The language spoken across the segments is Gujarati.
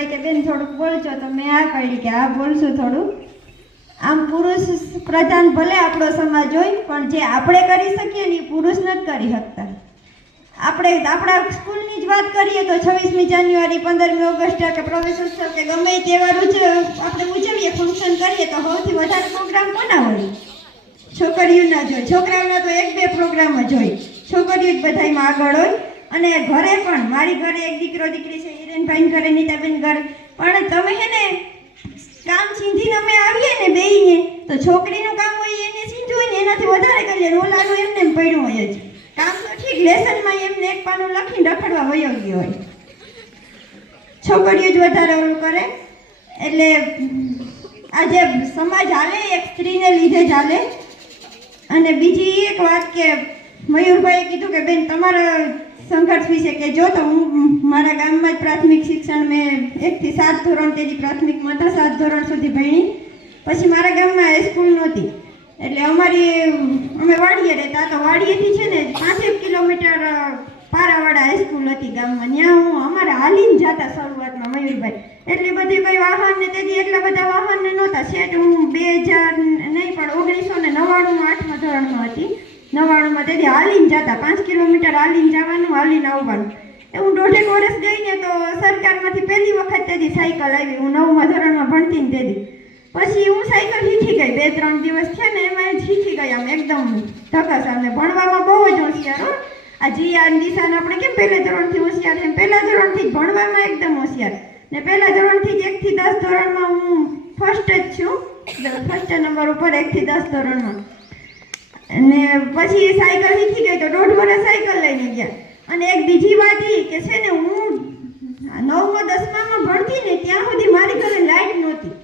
મયુરભાઈ કે બેન થોડુંક બોલજો તો મેં આ પાડી કે આ બોલશું થોડું. આમ પુરુષ પ્રધાન ભલે આપણો સમાજ હોય, પણ જે આપણે કરી શકીએ ને એ પુરુષ નથી કરી શકતા. આપણે આપણા સ્કૂલની જ વાત કરીએ તો છવ્વીસમી જાન્યુઆરી, પંદરમી ઓગસ્ટ કે પ્રવેશોત્સવ કે ગમે તહેવાર આપણે ઉજવીએ ફંક્શન કરીએ તો સૌથી વધારે પ્રોગ્રામ કોના હોય? છોકરીઓના જ હોય. છોકરાઓના તો એક બે પ્રોગ્રામ જ હોય. છોકરીઓ જ બધામાં આગળ હોય. અને ઘરે પણ, મારી ઘરે એક દીકરો દીકરી છે હિરેનભાઈ ઘરે નીતાબેન પણ તમે હે ને, કામ સિંધીને અમે આવીએ ને બેયને, તો છોકરીનું કામ હોય એને ચીંધું હોય ને એનાથી વધારે કરીએ રોલાનું એમને એમ પડ્યું હોય જ. કામ તો ઠીક, લેસનમાં એમને એક પાનું લખીને રખડવા વયો હોય. છોકરીઓ જ વધારે ઓલું કરે. એટલે આજે સમાજ હાલે, એક સ્ત્રીને લીધે જ હાલે. અને બીજી એક વાત કે મયુરભાઈએ કીધું કે બેન, તમારા સંઘર્ષ વિશે કે જો તો હું મારા ગામમાં જ પ્રાથમિક શિક્ષણ મેં એકથી સાત ધોરણ તેથી પ્રાથમિકમાં હતા સાત ધોરણ સુધી ભણી. પછી મારા ગામમાં હાઈસ્કૂલ નહોતી. એટલે અમારી, અમે વાડીએ રહેતા તો વાડીએથી છે ને પાંચેક કિલોમીટર પારાવાળા હાઈસ્કૂલ હતી ગામમાં. ત્યાં હું અમારે હાલીને જતા શરૂઆતમાં મયુરભાઈ. એટલી બધી ભાઈ વાહન ને તેથી એટલા બધા વાહન ને નહોતા. સેટ હું બે હજાર, નહીં પણ ઓગણીસો ને નવ્વાણું આઠમા ધોરણમાં હતી. નવ્વાણુંમાં તેથી હાલીને જતા, પાંચ કિલોમીટર હાલીને જવાનું, હાલીને આવવાનું. એ હું દોઢેક વર્ષ ગઈ તો સરકારમાંથી પહેલી વખત તેથી સાયકલ આવી. હું નવમા ધોરણમાં ભણતી ને તેથી. પછી હું સાયકલ શીખી ગઈ. બે, ત્રણ દિવસ છે ને એમાં શીખી ગઈ આમ એકદમ ધકસ અમને ભણવામાં બહુ જ હોશિયાર હો. આ જી આ દિશાને આપણે કેમ પહેલા ધોરણથી હોશિયાર છે? પહેલા ધોરણથી ભણવામાં એકદમ હોશિયાર. ને પહેલા ધોરણથી જ એકથી દસ ધોરણમાં હું ફર્સ્ટ જ છું. ફર્સ્ટ નંબર ઉપર એકથી દસ ધોરણમાં. અને પછી સાયકલ શીખી ગઈ તો દોઢ વર્ષ સાયકલ લઈને ગયા. અને એક બીજી વાત એ કે છે ને, હું નવમા, દસમામાં ભણતી ને ત્યાં સુધી મારી ઘરે લાઈટ નહોતી.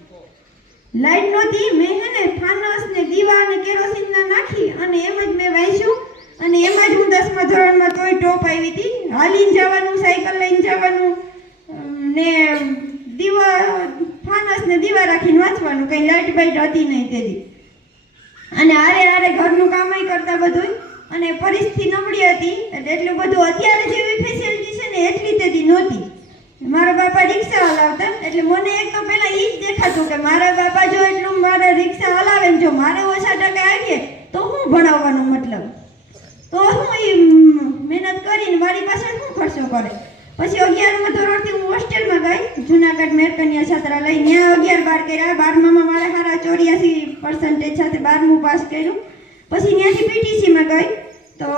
લાઈટ નહોતી, મેં છે ને ફાનસ ને દીવા અને કેરોસીન ના નાખી અને એમ જ મેં વાંચ્યું. અને એમાં જ હું દસમા ધોરણમાં તોય ટોપ આવી હતી. હાલીને જવાનું, સાયકલ લઈને જવાનું ને દીવા, ફાનસ ને દીવા રાખીને વાંચવાનું. કંઈ લાઈટ બાઈટ હતી નહીં તેથી અને હારે હારે ઘરનું કામય કરતા બધું અને પરિસ્થિતિ નબળી હતી, એટલે એટલું બધું અત્યારે જેવી ફેસિલિટી છે ને એટલી તેથી નહોતી. મારા બાપા રિક્ષા હલાવતા એટલે મને એક તો પહેલાં એ જ દેખાતું કે મારા બાપા જો એટલું મારે રિક્ષા હલાવે જો મારે ઓછા ટકા આવીએ, તો હું ભણાવવાનો મતલબ? તો હું એ મહેનત કરીને મારી પાસે શું ખર્ચો કરે? પછી અગિયારમાં ધોરણથી હું હોસ્ટેલમાં ગઈ. જુનાગઢ મેરકન્યા છાત્રાલય. ત્યાં અગિયાર બાર કર્યા. બારમામાં મારે સારા ચોર્યાસી પર્સન્ટેજ સાથે બારમું પાસ કર્યું. પછી ત્યાંથી પીટીસીમાં ગઈ. તો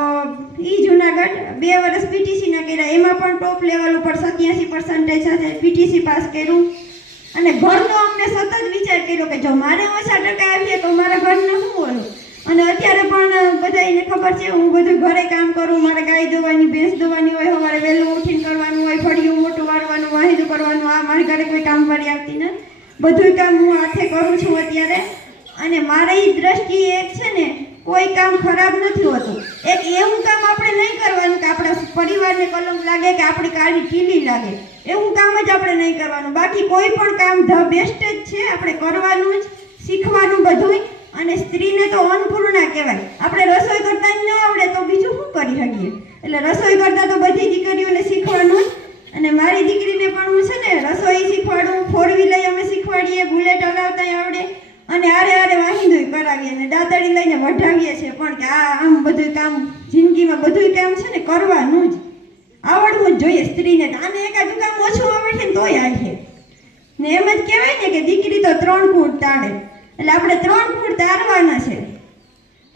એ જુનાગઢ બે વર્ષ પીટીસીના કર્યા. એમાં પણ ટોપ લેવલ ઉપર સત્યાસી પર્સન્ટેજ સાથે પીટીસી પાસ કર્યું. અને ઘરનો અમને સતત વિચાર કર્યો કે જો મારે ઓછા ટકા આવીએ તો મારા ઘરને શું ઓલું અને અત્યારે પણ બધાને ખબર છે, હું બધું ઘરે કામ કરું, મારે ગાય દોવાની, ભેંસ દોવાની હોય મારી ઘરે કોઈ કામ કરી આવતી નથી બધું કામ હું હાથે કરું છું અત્યારે. અને મારી દ્રષ્ટિએ એક છે ને, કોઈ કામ ખરાબ નથી હોતું. એક એવું કામ આપણે નહીં કરવાનું કે આપણા પરિવારને કલમ લાગે કે આપણી કાળી ઢીલી લાગે. એવું કામ જ આપણે નહીં કરવાનું. બાકી કોઈ પણ કામ ધ બેસ્ટ જ છે, આપણે કરવાનું જ, શીખવાનું બધુંય. અને સ્ત્રીને તો અન્નપૂર્ણા કહેવાય. આપણે રસોઈ કરતા ન આવડે તો બીજું શું કરી શકીએ? એટલે રસોઈ કરતા તો બધી દીકરીઓને શીખવાનું જ. અને મારી દીકરીને પણ હું છે ને રસોઈ શીખવાડું ફોર વ્હીલર અમે શીખવાડીએ, બુલેટ હલાવતા આવડે. અને આરે આરે વાહિંદોય કરાવીએ અને દાંતડી લઈને વઢાવીએ છીએ પણ કે આ આમ બધું કામ, જિંદગીમાં બધું કામ છે ને કરવાનું જ. આવડવું જ જોઈએ સ્ત્રીને. આને એકાદું કામ ઓછું આવડે ને તોય આવીએ ને એમ જ કહેવાય ને કે દીકરી તો ત્રણ ફૂટ તાળે એટલે આપણે ત્રણ ફૂટ તારવાના છે.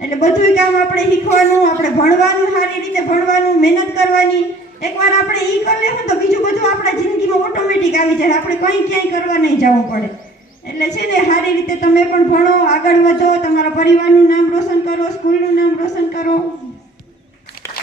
એટલે બધું કામ આપણે શીખવાનું, આપણે ભણવાનું, સારી રીતે ભણવાનું, મહેનત કરવાની. એકવાર આપણે ઈ કરી લેવું તો બીજું બધું આપણા જિંદગીમાં ઓટોમેટિક આવી જાય. આપણે કંઈ ક્યાંય કરવા નહીં જવું પડે. એટલે છે ને સારી રીતે તમે પણ ભણો, આગળ વધો, તમારા પરિવારનું નામ રોશન કરો, સ્કૂલનું નામ રોશન કરો.